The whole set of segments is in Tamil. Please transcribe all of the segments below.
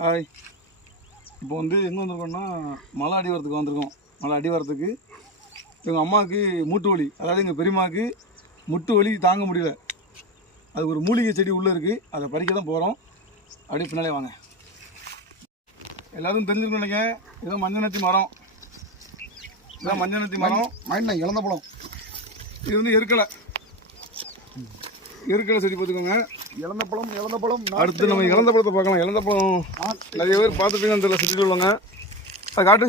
ஹாய். இப்போ வந்து எங்கே வந்திருக்கோம்னா மலை அடிவாரத்துக்கு வந்திருக்கோம். மலை அடிவாரத்துக்கு எங்கள் அம்மாவுக்கு மூட்டு வலி, அதாவது எங்கள் பெரியம்மாவுக்கு முட்டு வலி தாங்க முடியல. அது ஒரு மூலிகை செடி உள்ளே இருக்குது, அதை பறிக்க தான் போகிறோம். அப்படியே பின்னாலே வாங்க. எல்லாத்துக்கும் தெரிஞ்சுக்கணும் நினைக்கிறேன். இதுதான் மஞ்சனத்தி மரம். இதுதான் மஞ்சனத்தி மரம். மண்ணை இழந்த பழம். இது வந்து எருக்கலை செடி பார்த்துக்கோங்க. இழந்த பழம். அடுத்து நம்ம இழந்த பழத்தை பார்க்கலாம். இழந்த பழம் நிறைய பேர் பார்த்துட்டுங்க தெரியல, சுற்றிட்டு உள்ளவங்க. அதை காட்டு,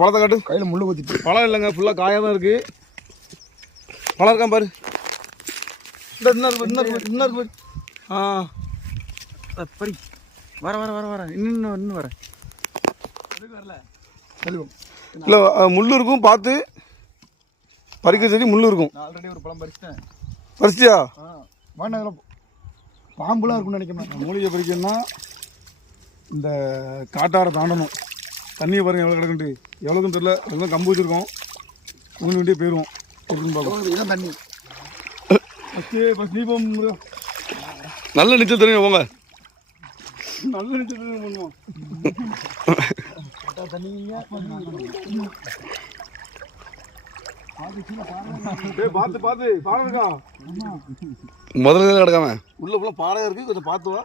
பழத்தை காட்டு. கையில் முள்ளு ஊற்றிட்டு. பழம் இல்லைங்க, ஃபுல்லாக காயாக தான் இருக்குது. பழம் இருக்கான் பாரு. இன்னொரு பாரு. படி. வர இன்னும் வர. இல்லை, முள் இருக்கும், பார்த்து பறிக்க செடி முள் இருக்கும். ஆல்ரெடி ஒரு பழம் பறிச்சிட்டேன். பறிச்சியா? வாங்கினாங்களா பாம்புலாம் இருக்குன்னு நினைக்கிறேன். மூலிகை பறிக்கணும்னா இந்த காட்டாரை தாண்டணும். தண்ணியை பாருங்கள் எவ்வளோ கிடக்குன்ட்டு. எவ்வளோக்குன்னு தெரியல, எல்லாம் கம்பு வச்சுருக்கோம். ஊனி வேண்டியே போயிடுவோம். எப்படின்னு பார்ப்போம். இதுதான் தண்ணி. ஃபஸ்ட் நீ போக நல்ல நீச்சல் தெரியும் போங்க. நல்ல நீச்சல் தெரியும் பண்ணுவோம். பார்த்து பாறை இருக்கா முதல்ல கிடக்காம உள்ள போல பாறை இருக்கு. கொஞ்சம் பார்த்து வா,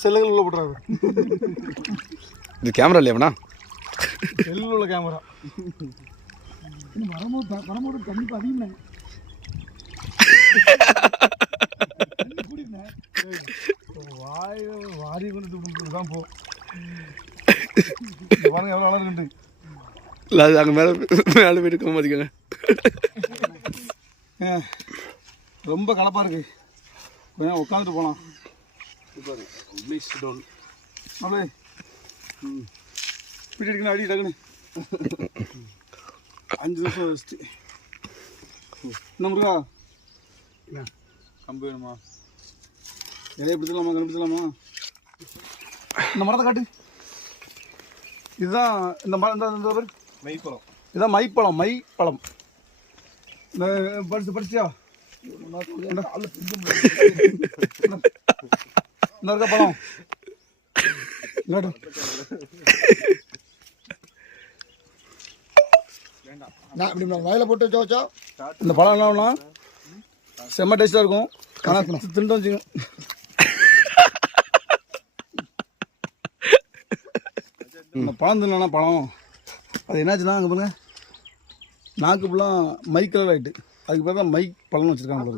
செல்லுகள் உள்ள போட்டுறாரு. இது கேமரா இல்லையாண்ணா? செல்லில் உள்ள கேமரா. வரும்போது கண்டிப்பாக அதிகம் வாரி கொண்டு தான் போ. பாருங்க எவ்வளோ அழகு இருக்கு. இல்லை, அது அங்கே மேலே போயிட்டு பார்த்துக்கோங்க. ரொம்ப கலப்பாக இருக்கு. கொஞ்சம் உட்காந்துட்டு போகலாம். அப்படியே பிடி எடுக்கணும். அடி டக்குன்னு 5 நிமிஷம் வச்சுட்டு என்ன முருகா கம்பு வேணுமா? இலையை பிடிச்சலாமா? கண்டுபிடிச்சலாமா? இந்த மரத்தை காட்டு. இதுதான் இந்த மரம். இந்த மைப்பழம். இதுதான் மைப்பழம். இந்த படிச்சியா? இந்த இருக்க பழம் வயல போட்டு வச்சா இந்த பழம் என்ன செம்ம டேஸ்டாக இருக்கும். ஆனால் திண்டு வச்சுங்க. இந்த பழம் தின்னா பழம் அது என்னாச்சுன்னா அங்கே பாருங்க, நாக்கு ஃபுல்லாக மை கலர் ஆகிட்டு. அதுக்கு பேர் தான் மை பழம்னு வச்சுருக்காங்க.